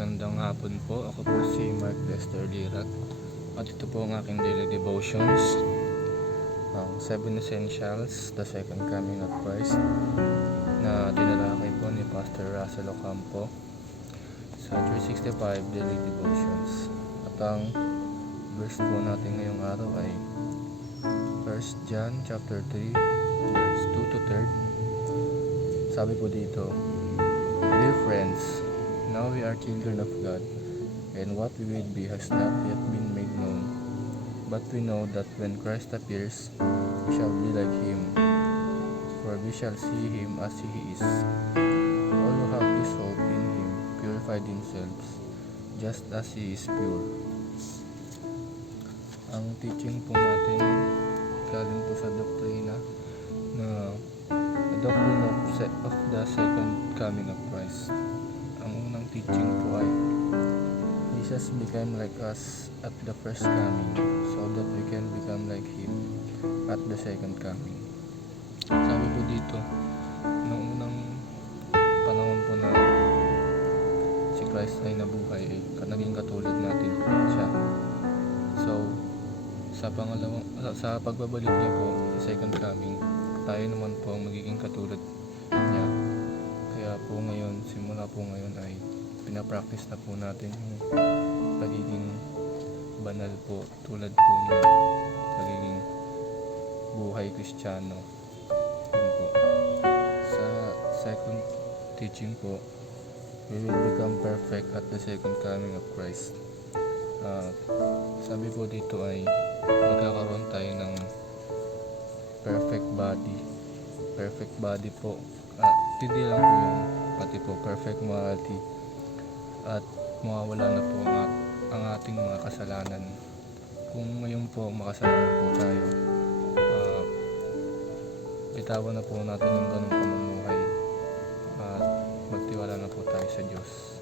Magandang hapon po. Ako po si Mark Lester Lirac. At ito po ang aking daily devotions. Ang 7 Essentials, The Second Coming of Christ, na tinalakay po ni Pastor Russell Ocampo sa 365 Daily Devotions. At ang verse po natin ngayong araw ay 1 John chapter 3 verse 2 to 3. Sabi po dito, "Dear friends, now we are children of God, and what we will be has not yet been made known. But we know that when Christ appears, we shall be like him, for we shall see him as he is. All who have this hope in him purified themselves, just as he is pure." Ang teaching po natin galing po sa doktrina na the doctrine of the second coming of Christ. Ang unang teaching po ay Jesus became like us at the first coming, so that we can become like him at the second coming. Sabi po dito, noong unang panahon po na si Christ ay nabuhay, ay naging katulad natin siya. So sa pagbabalik niya po sa second coming, tayo naman po ang magiging katulad niya. Kaya po ngayon, simula po ngayon ay pinapractice na po natin yung pagiging banal po, tulad po niya, pagiging buhay Kristiyano. Yun po. Sa second teaching po, we will become perfect at the second coming of Christ. Sabi po dito ay magkakaroon tayo ng perfect body po. Hindi lang po yun, pati po perfect morality, at mawawala na po ang ating mga kasalanan. Kung ngayon po makasalanan po tayo, bitawan na po natin yung ganung pamumuhay at magtiwala na po tayo sa Diyos.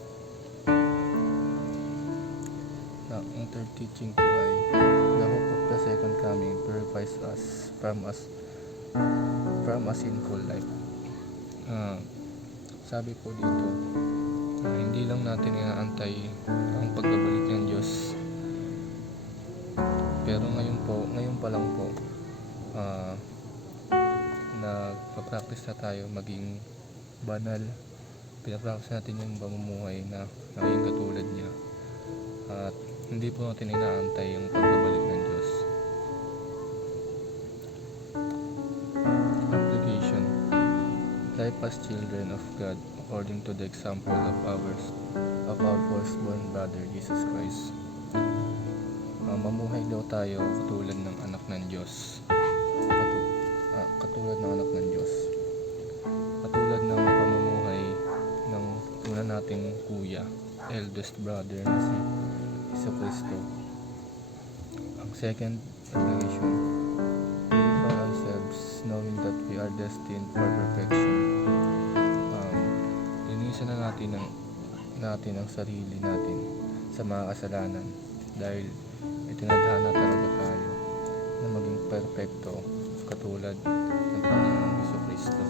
Ang third teaching po ay the hope of the second coming purifies us from a sinful life. Sabi po dito, hindi lang natin inaantay ang pagbabalik ng Diyos, pero ngayon pa lang po, nagpa-practice na tayo maging banal. Pinapractice natin yung pamumuhay na naging katulad niya, at hindi po natin inaantay yung pagbabalik ng Diyos. Application: life as children of God according to the example of our firstborn brother Jesus Christ. Mamuhay daw tayo katulad ng anak ng Diyos. Katulad ng anak ng Diyos. Katulad ng pamumuhay ng una nating kuya, eldest brother na si Jesucristo. Ang second application: purify ourselves knowing that we are destined for perfection. Linisan na natin ang sarili natin sa mga kasalanan, dahil itinadhana talaga tayo na maging perfecto katulad ng Panginoong Jesucristo.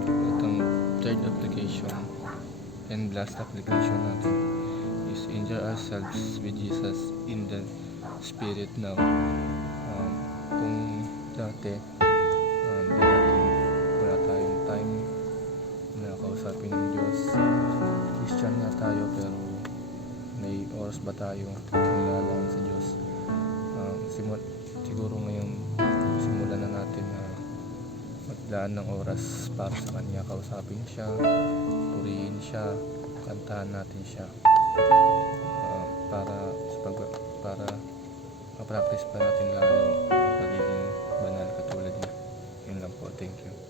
At ang third application and last application natin is enjoy ourselves with Jesus in the Spirit now. Kung dati wala tayong time na kausapin ng Diyos, Christian nga tayo, pero may oras ba tayo nilalaan sa Diyos? Siguro ngayon simulan na natin na maglaan ng oras para sa Kanya, kausapin siya, purihin siya, kantahan natin siya, para ma-practice pa natin lalo pagiging banal katulad niya. Yun lang po. Thank you.